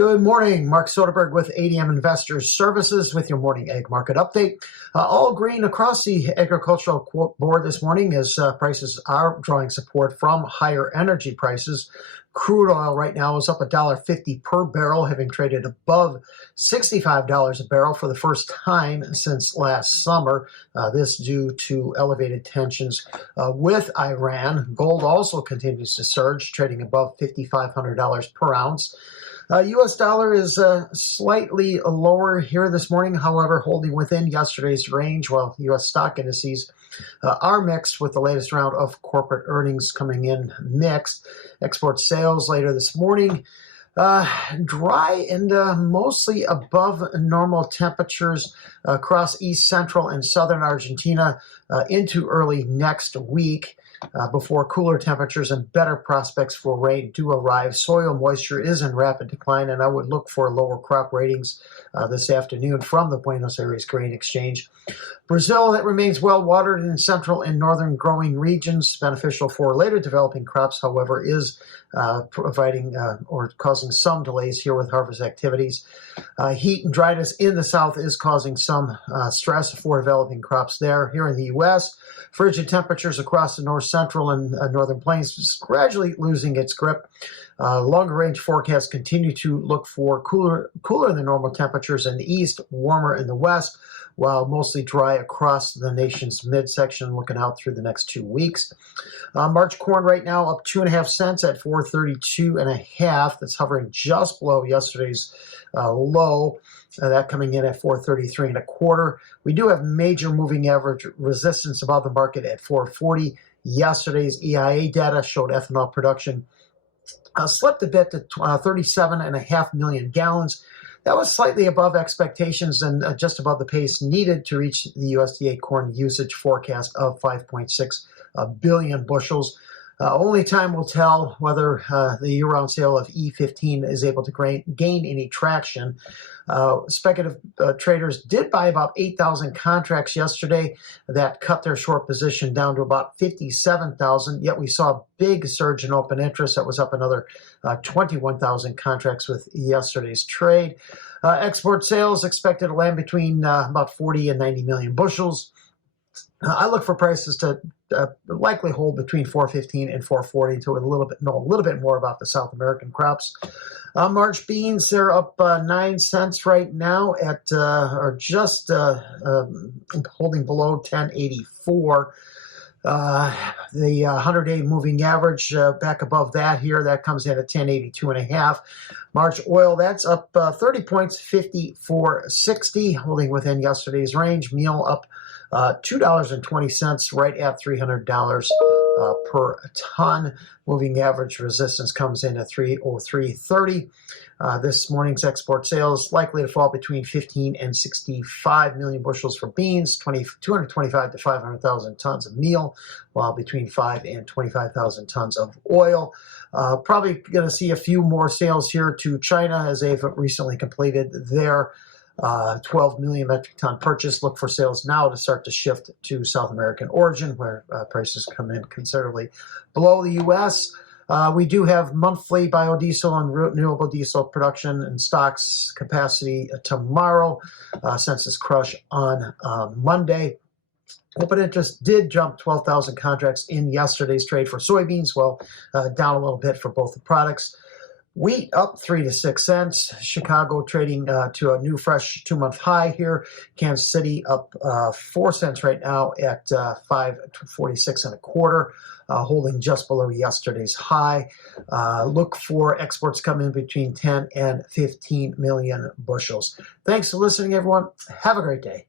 Good morning. Mark Soderberg with ADM Investor Services with your morning egg market update. All green across the agricultural board this morning as prices are drawing support from higher energy prices. Crude oil right now is up $1.50 per barrel, having traded above $65 a barrel for the first time since last summer. This due to elevated tensions with Iran. Gold also continues to surge, trading above $5,500 per ounce. U.S. dollar is slightly lower here this morning, however, holding within yesterday's range, while U.S. stock indices are mixed with the latest round of corporate earnings coming in mixed. Export sales later this morning, dry and mostly above normal temperatures across east, central, and southern Argentina into early next week. Before cooler temperatures and better prospects for rain do arrive. Soil moisture is in rapid decline, and I would look for lower crop ratings this afternoon from the Buenos Aires Grain Exchange. Brazil, that remains well watered in central and northern growing regions, beneficial for later developing crops, however, is providing or causing some delays here with harvest activities. Heat and dryness in the south is causing some stress for developing crops there. Here in the U.S., frigid temperatures across the north central and northern plains is gradually losing its grip. Longer range forecasts continue to look for cooler than normal temperatures in the east, warmer in the west, while mostly dry across the nation's midsection, looking out through the next 2 weeks. March corn right now up 2.5 cents at 432.5. That's hovering just below yesterday's low. That coming in at 433.25. We do have major moving average resistance above the market at 440. Yesterday's EIA data showed ethanol production slipped a bit to 37.5 million gallons. That was slightly above expectations and just above the pace needed to reach the USDA corn usage forecast of 5.6 billion bushels. Only time will tell whether the year-round sale of E15 is able to gain any traction. Speculative traders did buy about 8,000 contracts yesterday. That cut their short position down to about 57,000, yet we saw a big surge in open interest. That was up another 21,000 contracts with yesterday's trade. Export sales expected to land between about 40 and 90 million bushels. I look for prices to likely hold between 415 and 440 until we know a little bit more about the South American crops. March beans, they're up 9 cents right now at or just holding below 10.84. The 100-day moving average back above that here, that comes in at 10.82.5. March oil, that's up 30 points, 54.60, holding within yesterday's range. Meal up $2.20, right at $300 per ton. Moving average resistance comes in at 303.30. This morning's export sales likely to fall between 15 and 65 million bushels for beans, 225 to 500,000 tons of meal, while between 5 and 25,000 tons of oil. Probably going to see a few more sales here to China as they've recently completed their 12 million metric ton purchase. Look for sales now to start to shift to South American origin, where prices come in considerably below the U.S. We do have monthly biodiesel and renewable diesel production and stocks capacity tomorrow. Census crush on Monday. Open interest did jump 12,000 contracts in yesterday's trade for soybeans, well, down a little bit for both the products. Wheat up 3 to 6 cents. Chicago trading to a new fresh 2-month high here. Kansas City up 4 cents right now at 5.4625, holding just below yesterday's high. Look for exports come in between 10 and 15 million bushels. Thanks for listening, everyone. Have a great day.